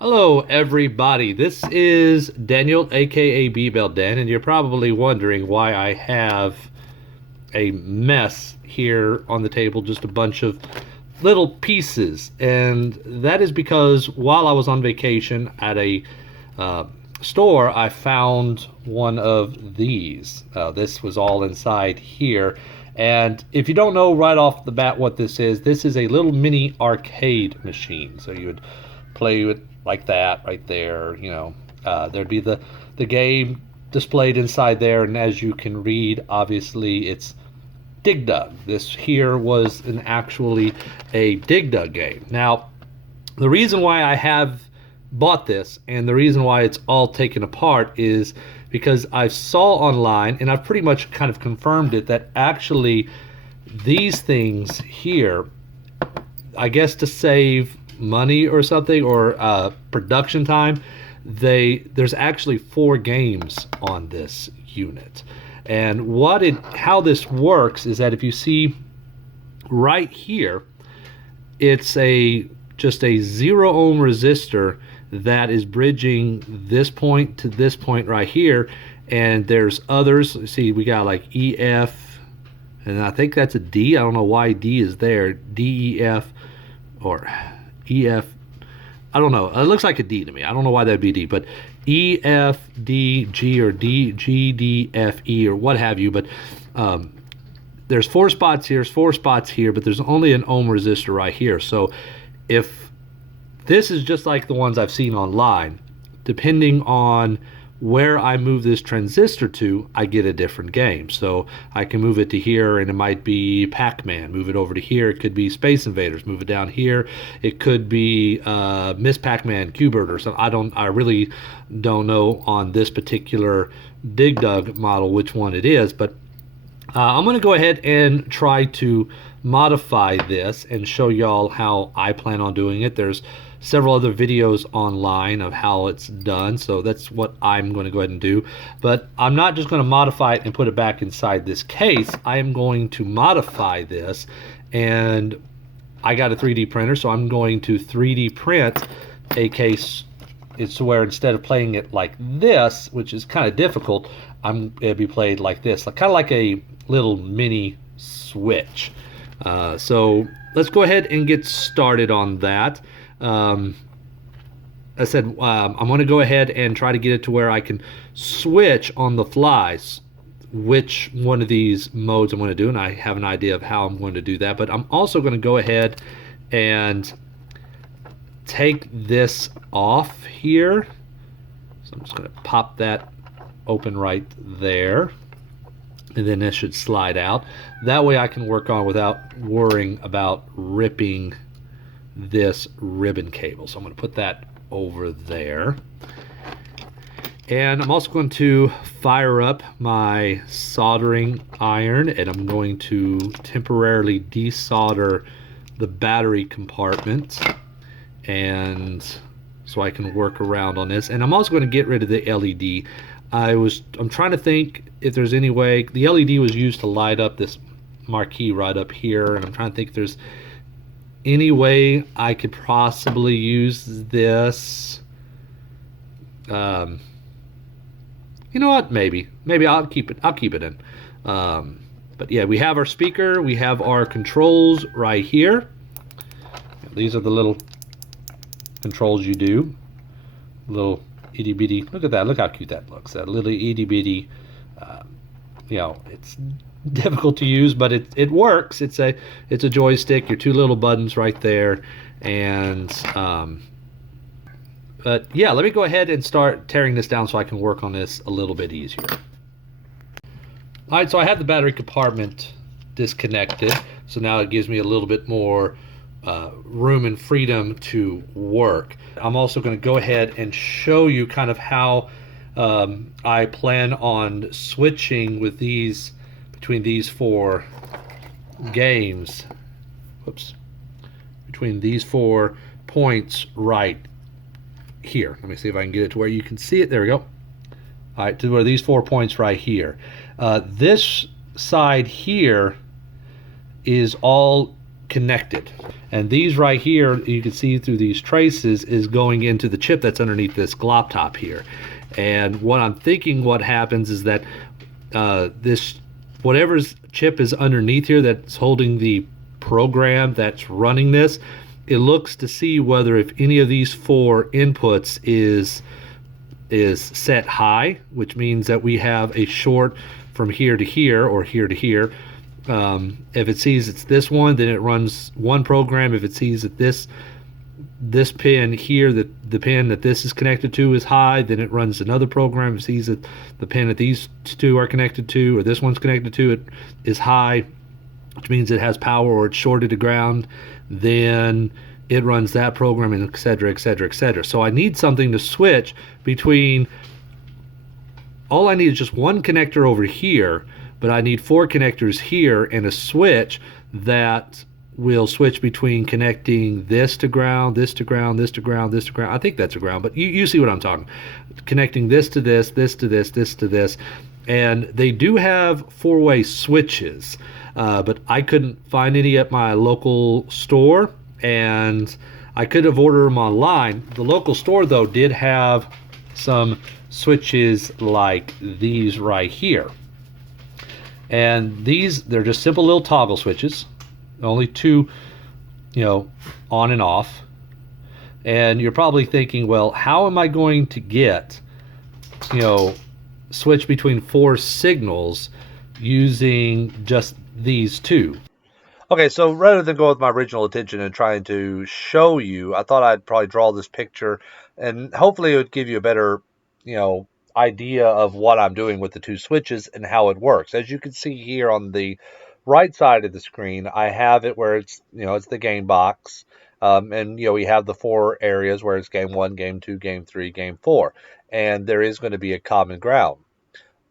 Hello, everybody. This is Daniel, aka B-Bell Dan, and you're probably wondering why I have a mess here on the table, just a bunch of little pieces. And that is because while I was on vacation at a uh, store, I found one of these. This was all inside here. And if you don't know right off the bat what this is a little mini arcade machine. So you would play with like that right there. There'd be the game displayed inside there, and as you can read, obviously it's Dig Dug. This here was actually a Dig Dug game. Now, the reason why I have bought this and the reason why it's all taken apart is because I saw online, and I've pretty much kind of confirmed it, that actually these things here, I guess to save money or something, or production time, there's actually 4 games on this unit. And how this works is that if you see right here, it's just a 0 ohm resistor that is bridging this point to this point right here, and there's others. See, we got like EF, and I think that's a D. I don't know why D is there. DEF or EF. I don't know. It looks like a D to me. I don't know why that'd be D, but E, F, D, G, or D, G, D, F, E, or what have you. But there's 4 spots here, there's 4 spots here, but there's only an ohm resistor right here. So if this is just like the ones I've seen online, depending on where I move this transistor to, I get a different game. So I can move it to here and it might be Pac-Man. Move it over to here, it could be Space Invaders. Move it down here, it could be Miss Pac-Man, Q*bert, or something. I really don't know on this particular Dig Dug model which one it is, but I'm going to go ahead and try to modify this and show y'all how I plan on doing it. There's several other videos online of how it's done, so that's what I'm going to go ahead and do. But I'm not just going to modify it and put it back inside this case. I am going to modify this, and I got a 3D printer, so I'm going to 3D print a case. It's where instead of playing it like this, which is kind of difficult, it'll be played like this, kind of like a little mini Switch. So let's go ahead and get started on that. I said I'm going to go ahead and try to get it to where I can switch on the flies which one of these modes I'm going to do, and I have an idea of how I'm going to do that. But I'm also going to go ahead and take this off here. So I'm just going to pop that open right there, and then this should slide out. That way I can work on without worrying about ripping this ribbon cable. So I'm going to put that over there. And I'm also going to fire up my soldering iron, and I'm going to temporarily desolder the battery compartment, and so I can work around on this. And I'm also going to get rid of the LED. I'm trying to think if there's any way. The LED was used to light up this marquee right up here, and I'm trying to think if there's any way I could possibly use this. You know what? Maybe I'll keep it in. But yeah, we have our speaker, we have our controls right here. These are the little controls you do. Little itty bitty. Look at that. Look how cute that looks. That little itty bitty. It's difficult to use, but it works. It's a joystick. Your 2 little buttons right there, and but yeah, let me go ahead and start tearing this down so I can work on this a little bit easier. All right, so I have the battery compartment disconnected, so now it gives me a little bit more room and freedom to work. I'm also going to go ahead and show you kind of how I plan on switching with between these 4 games. Whoops. Between these 4 points right here. Let me see if I can get it to where you can see it. There we go. All right, to where these 4 points right here. This side here is all connected. And these right here, you can see through these traces, is going into the chip that's underneath this glop top here. And what I'm thinking what happens is that this whatever's chip is underneath here that's holding the program that's running this, it looks to see whether if any of these 4 inputs is set high, which means that we have a short from here to here or here to here. If it sees it's this one, then it runs one program. If it sees that this pin here, that the pin that this is connected to is high, then it runs another program. If it sees that the pin that these 2 are connected to, or this one's connected to, it is high, which means it has power or it's shorted to ground, then it runs that program, and et cetera, et cetera, et cetera. So I need something to switch between. All I need is just one connector over here, but I need 4 connectors here and a switch that will switch between connecting this to ground, this to ground, this to ground, this to ground. I think that's a ground, but you see what I'm talking. Connecting this to this, this to this, this to this. And they do have 4-way switches, but I couldn't find any at my local store, and I could have ordered them online. The local store, though, did have some switches like these right here. And these, they're just simple little toggle switches, only 2, on and off. And you're probably thinking, well, how am I going to get, switch between 4 signals using just these 2? Okay, so rather than go with my original intention and trying to show you, I thought I'd probably draw this picture, and hopefully it would give you a better, idea of what I'm doing with the 2 switches and how it works. As you can see here on the right side of the screen, I have it where it's, it's the game box. And, we have the 4 areas where it's game 1, game 2, game 3, game 4. And there is going to be a common ground.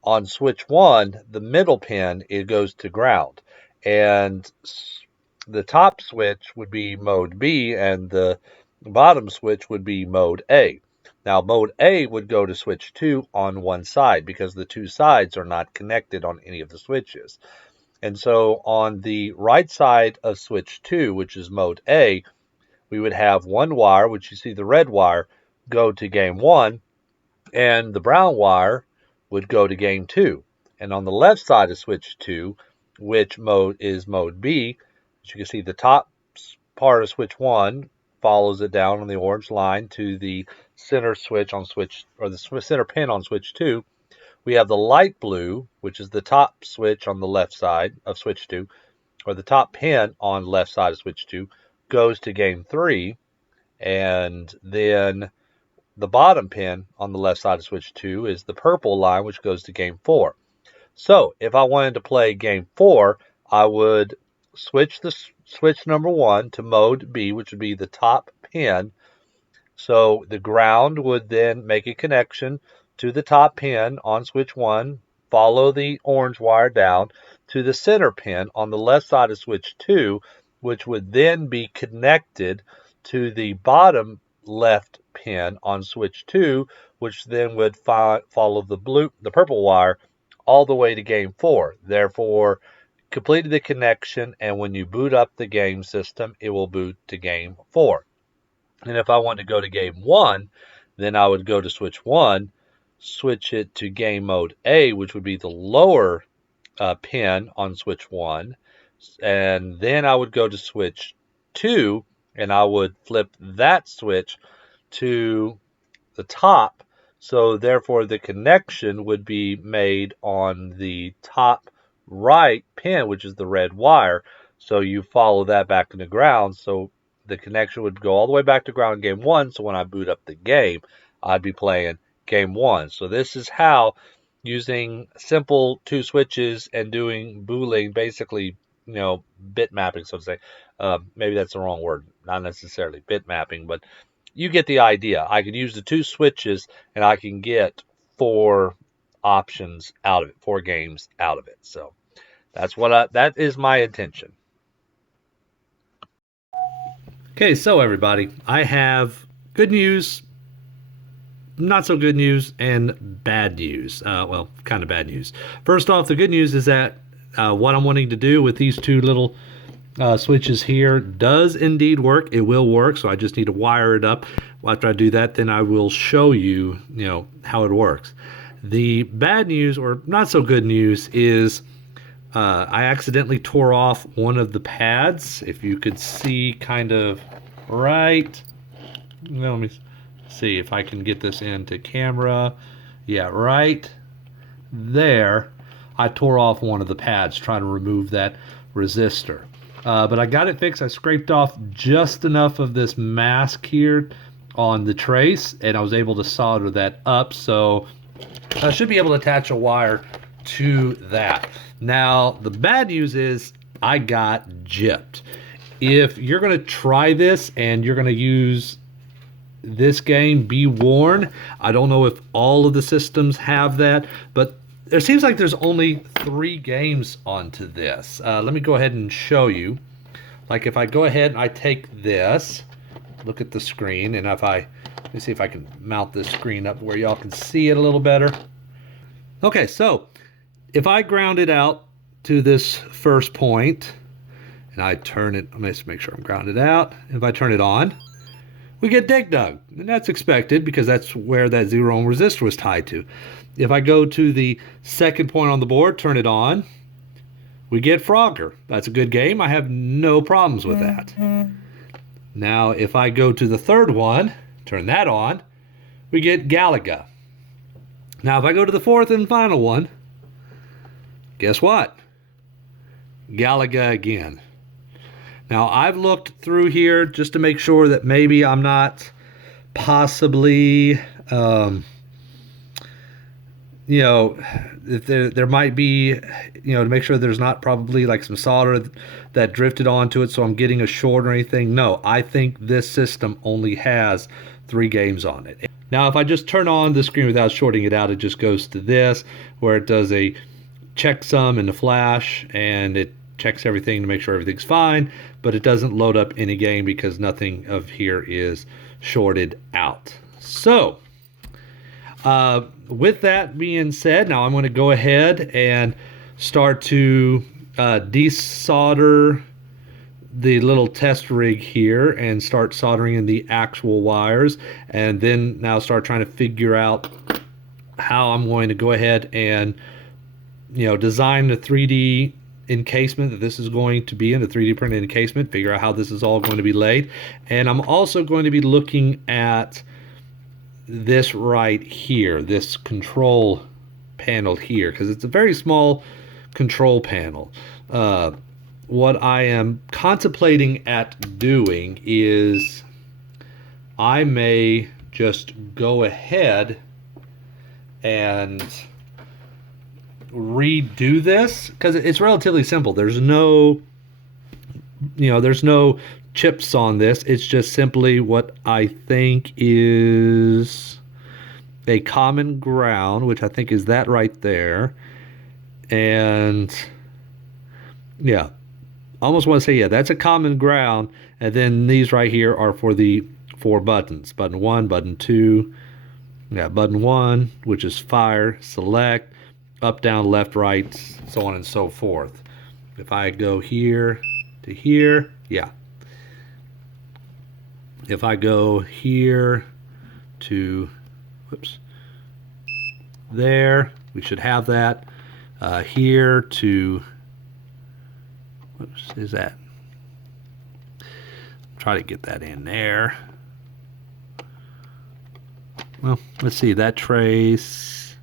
On switch 1, the middle pin, it goes to ground. And the top switch would be mode B, and the bottom switch would be mode A. Now, mode A would go to switch 2 on one side because the 2 sides are not connected on any of the switches. And so on the right side of switch 2, which is mode A, we would have one wire, which you see the red wire, go to game 1, and the brown wire would go to game 2. And on the left side of switch 2, which mode is mode B, as you can see, the top part of switch 1 follows it down on the orange line to the center switch on switch, or the center pin on switch 2. We have the light blue, which is the top switch on the left side of switch 2, or the top pin on the left side of switch 2, goes to game 3, and then the bottom pin on the left side of switch 2 is the purple line, which goes to game 4. So if I wanted to play game 4, I would switch the switch number 1 to mode B, which would be the top pin. So the ground would then make a connection to the top pin on switch 1, follow the orange wire down to the center pin on the left side of switch 2, which would then be connected to the bottom left pin on switch 2, which then would follow the purple wire all the way to game 4. Therefore, completed the connection, and when you boot up the game system, it will boot to game 4. And if I want to go to game 1, then I would go to switch 1, switch it to game mode A, which would be the lower pin on switch 1, and then I would go to switch 2, and I would flip that switch to the top. So therefore, the connection would be made on the top right pin, which is the red wire. So you follow that back to the ground. So the connection would go all the way back to ground in game 1. So when I boot up the game, I'd be playing game 1. So this is how, using simple 2 switches and doing boolean, basically, bit mapping, so to say. Maybe that's the wrong word. Not necessarily bit mapping, but you get the idea. I can use the 2 switches and I can get 4 options out of it, 4 games out of it. So that is my intention. Okay, so everybody, I have good news, not so good news, and bad news. Well, kind of bad news. First off, the good news is that what I'm wanting to do with these 2 little switches here does indeed work. It will work, so I just need to wire it up. After I do that, then I will show you, how it works. The bad news, or not so good news, is I accidentally tore off one of the pads. If you could see kind of right, let me see if I can get this into camera. Yeah, right there, I tore off one of the pads trying to remove that resistor. But I got it fixed. I scraped off just enough of this mask here on the trace, and I was able to solder that up, so I should be able to attach a wire to that. Now, the bad news is I got gypped. If you're going to try this and you're going to use this game, be warned. I don't know if all of the systems have that, but it seems like there's only 3 games onto this. Let me go ahead and show you. Like if I go ahead and I take this, look at the screen, and let me see if I can mount this screen up where y'all can see it a little better. Okay, so if I ground it out to this first point, and I turn it, let me just make sure I'm grounded out. If I turn it on, we get Dig Dug, and that's expected because that's where that 0 ohm resistor was tied to. If I go to the second point on the board, turn it on, we get Frogger. That's a good game. I have no problems with that. Now, if I go to the third one, turn that on, we get Galaga. Now, if I go to the fourth and final one, guess what? Galaga again. Now, I've looked through here just to make sure that maybe I'm not possibly, if there might be, to make sure there's not probably like some solder that drifted onto it so I'm getting a short or anything. No, I think this system only has 3 games on it. Now, if I just turn on the screen without shorting it out, it just goes to this, where it does a checksum in the flash, and it checks everything to make sure everything's fine, but it doesn't load up any game because nothing of here is shorted out. So, with that being said, now I'm going to go ahead and start to desolder the little test rig here and start soldering in the actual wires, and then now start trying to figure out how I'm going to go ahead and design the 3D encasement that this is going to be in, the 3D printed encasement, figure out how this is all going to be laid. And I'm also going to be looking at this right here, this control panel here, because it's a very small control panel. What I am contemplating at doing is I may just go ahead and redo this, because it's relatively simple. There's no chips on this. It's just simply what I think is a common ground, which I think is that right there. And yeah, I almost want to say, yeah, that's a common ground. And then these right here are for the 4 buttons. Button 1, button 2. Yeah, button 1, which is fire, select, up, down, left, right, so on and so forth. If I go here to here, yeah. If I go here to, whoops, there, we should have that. Here to, whoops, is that? Try to get that in there. Well, let's see, that trace,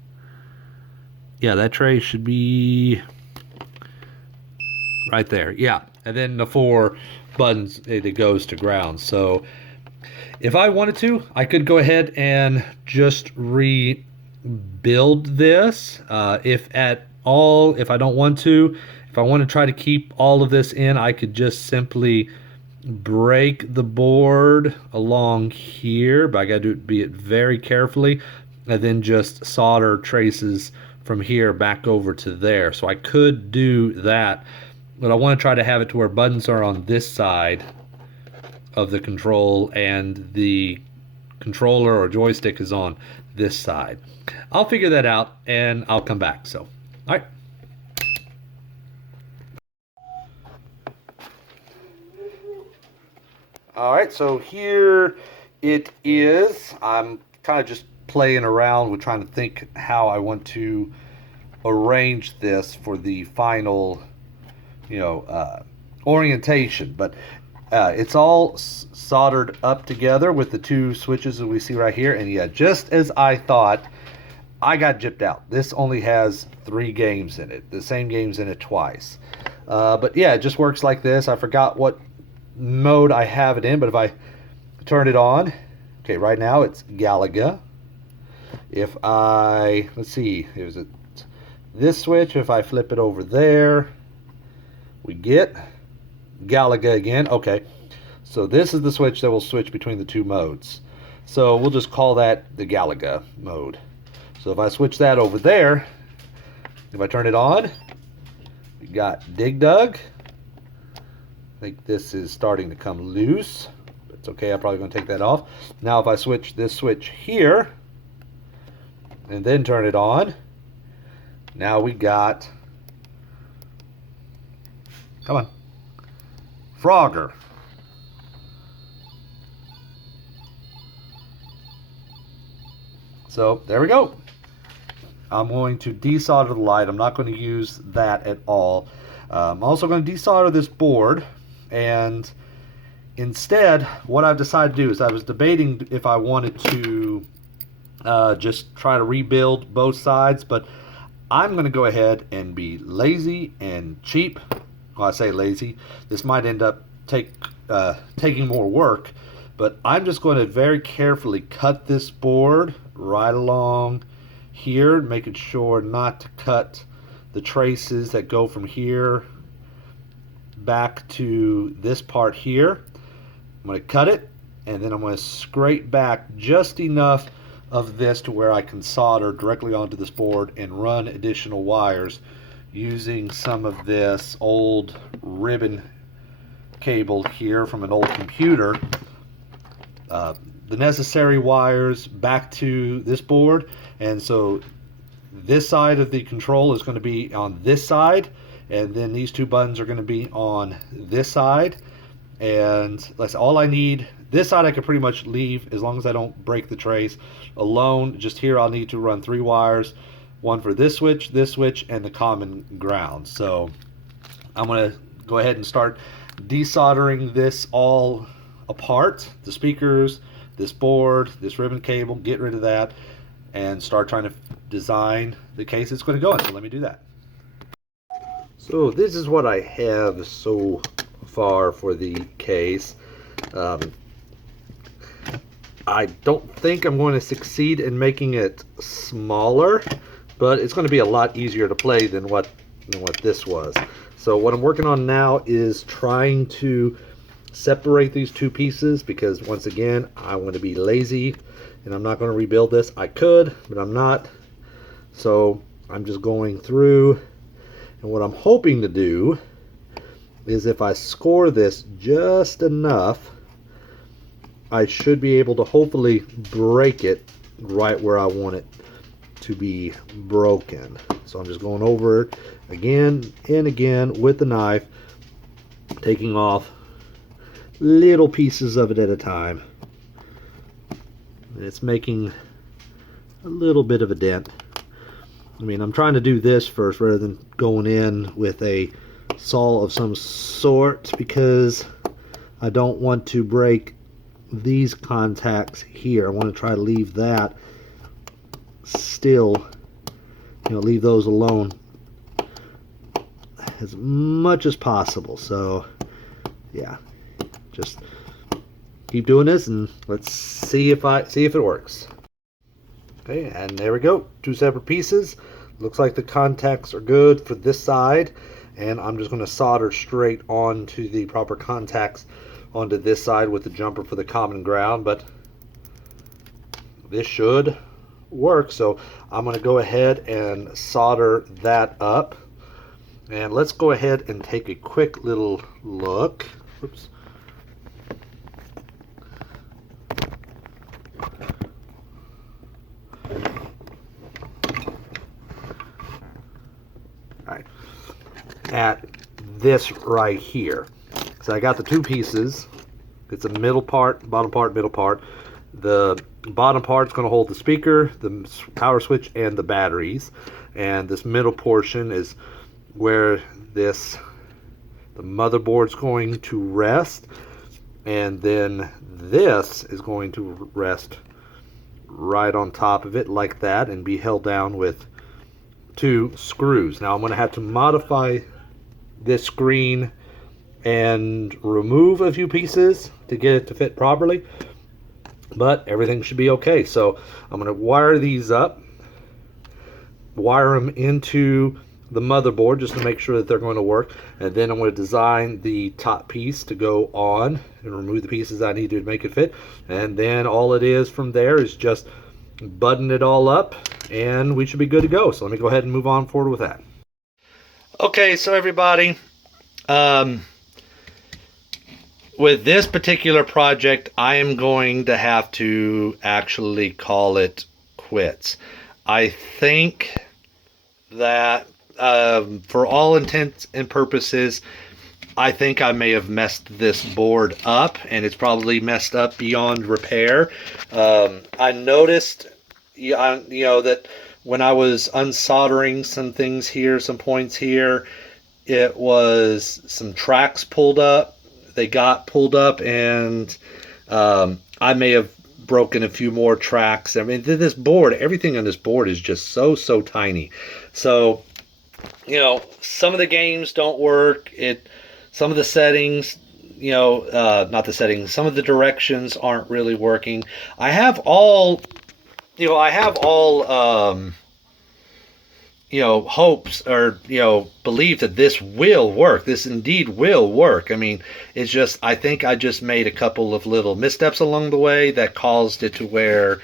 yeah, that trace should be right there, yeah. And then the 4 buttons, it goes to ground. So if I wanted to, I could go ahead and just rebuild this. If at all, if I don't want to, if I want to try to keep all of this in, I could just simply break the board along here, but I got to be it very carefully, and then just solder traces from here back over to there. So I could do that, but I want to try to have it to where buttons are on this side of the control and the controller or joystick is on this side. I'll figure that out and I'll come back. So, all right. All right, so here it is. I'm kind of just playing around with trying to think how I want to arrange this for the final, orientation. But it's all soldered up together with the two switches that we see right here. And yeah, just as I thought, I got gypped out. This only has 3 games in it. The same game's in it twice. But yeah, it just works like this. I forgot what mode I have it in, but if I turn it on, okay, right now it's Galaga. If I, let's see, here's it, this switch, if I flip it over there, we get Galaga again. Okay, so this is the switch that will switch between the 2 modes. So we'll just call that the Galaga mode. So if I switch that over there, if I turn it on, we got Dig Dug. I think this is starting to come loose. But it's okay, I'm probably going to take that off. Now if I switch this switch here, and then turn it on, now we got, come on, Frogger. So there we go. I'm going to desolder the light. I'm not going to use that at all. I'm also going to desolder this board, and instead what I've decided to do is I was debating if I wanted to just try to rebuild both sides, but I'm going to go ahead and be lazy and cheap. Well, I say lazy. This might end up taking more work, but I'm just going to very carefully cut this board right along here, making sure not to cut the traces that go from here back to this part here. I'm going to cut it, and then I'm going to scrape back just enough of this to where I can solder directly onto this board and run additional wires using some of this old ribbon cable here from an old computer. The necessary wires back to this board, and so this side of the control is going to be on this side, and then these 2 buttons are going to be on this side, and that's all I need. This side I can pretty much leave as long as I don't break the trace alone. Just here I'll need to run 3 wires, one for this switch, and the common ground. So I'm going to go ahead and start desoldering this all apart, the speakers, this board, this ribbon cable, get rid of that, and start trying to design the case it's going to go in. So let me do that. So this is what I have so far for the case. I don't think I'm going to succeed in making it smaller, but it's going to be a lot easier to play than what this was. So what I'm working on now is trying to separate these 2 pieces, because once again I want to be lazy and I'm not going to rebuild this. I could, but I'm not. So I'm just going through, and what I'm hoping to do is if I score this just enough, I should be able to hopefully break it right where I want it to be broken. So I'm just going over it again and again with the knife, taking off little pieces of it at a time. And it's making a little bit of a dent. I mean, I'm trying to do this first rather than going in with a saw of some sort, because I don't want to break these contacts here. I want to try to leave that still, leave those alone as much as possible. So yeah, just keep doing this and let's see if it works. Okay, and there we go, 2 separate pieces. Looks like the contacts are good for this side, and I'm just going to solder straight onto the proper contacts onto this side with the jumper for the common ground, but this should work. So I'm going to go ahead and solder that up, and let's go ahead and take a quick little look. Oops. Alright, at this right here. So I got the 2 pieces It's a middle part, bottom part, middle part. The bottom part is going to hold the speaker, the power switch, and the batteries. And this middle portion is where the motherboard's going to rest. And then this is going to rest right on top of it like that and be held down with 2 screws. Now I'm going to have to modify this screen and remove a few pieces to get it to fit properly, but everything should be okay. So I'm going to wire these up, wire them into the motherboard just to make sure that they're going to work, and then I'm going to design the top piece to go on and remove the pieces I need to make it fit, and then all it is from there is just button it all up and we should be good to go. So let me go ahead and move on forward with that. Okay, so everybody, with this particular project, I am going to have to actually call it quits. I think that for all intents and purposes, I think I may have messed this board up, and it's probably messed up beyond repair. I noticed, that when I was unsoldering some things here, some points here, it was some tracks pulled up. They got pulled up, and I may have broken a few more tracks. I mean, this board, everything on this board is just so tiny. So, some of the games don't work. Some of the settings, not the settings, some of the directions aren't really working. I have all hopes or, believe that this will work. This indeed will work. I mean, it's just, I think I just made a couple of little missteps along the way that caused it to where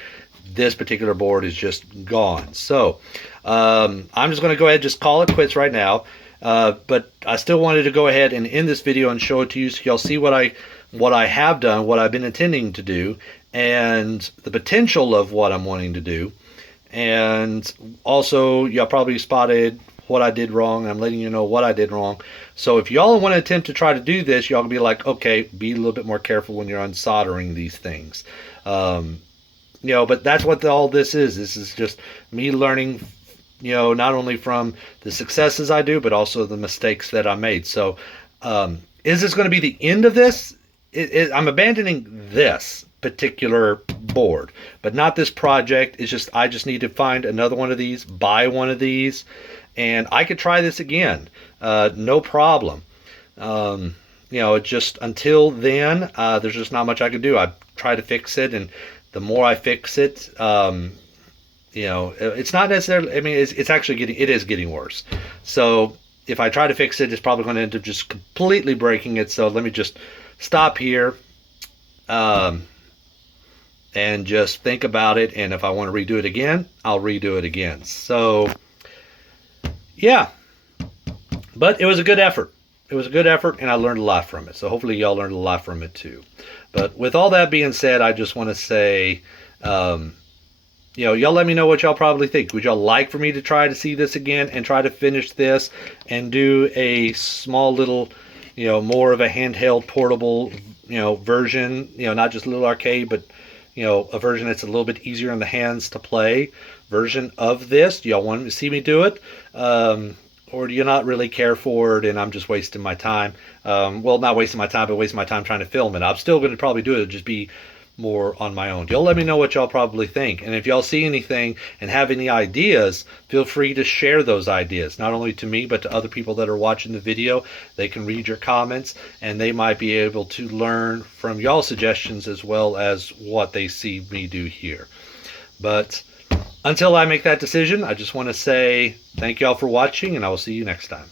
this particular board is just gone. So, I'm just going to go ahead and just call it quits right now. But I still wanted to go ahead and end this video and show it to you so y'all see what I have done, what I've been intending to do, and the potential of what I'm wanting to do. And also, y'all probably spotted what I did wrong. I'm letting you know what I did wrong. So if y'all want to attempt to try to do this, y'all can be like, okay, be a little bit more careful when you're unsoldering these things. But that's what all this is. This is just me learning, not only from the successes I do, but also the mistakes that I made. So is this going to be the end of this? I'm abandoning this particular board, but not this project. It's just, I just need to find another one of these, buy one of these, and I could try this again. No problem. Just until then, there's just not much I can do. I try to fix it, and the more I fix it, it's not necessarily, I mean, it's actually getting worse. So if I try to fix it, it's probably going to end up just completely breaking it. So let me just stop here, and just think about it. And if I want to redo it again, I'll redo it again. So yeah, but it was a good effort. It was a good effort, and I learned a lot from it. So hopefully y'all learned a lot from it too. But with all that being said, I just want to say, y'all let me know what y'all probably think. Would y'all like for me to try to see this again and try to finish this and do a small little, more of a handheld portable, version, not just a little arcade, but, a version that's a little bit easier in the hands to play version of this? Do y'all want to see me do it? Or do you not really care for it and I'm just wasting my time? Well, not wasting my time, but wasting my time trying to film it. I'm still going to probably do it. It'll just be more on my own. Y'all let me know what y'all probably think. And if y'all see anything and have any ideas, feel free to share those ideas, not only to me, but to other people that are watching the video. They can read your comments and they might be able to learn from y'all suggestions as well as what they see me do here. But until I make that decision, I just want to say thank y'all for watching, and I will see you next time.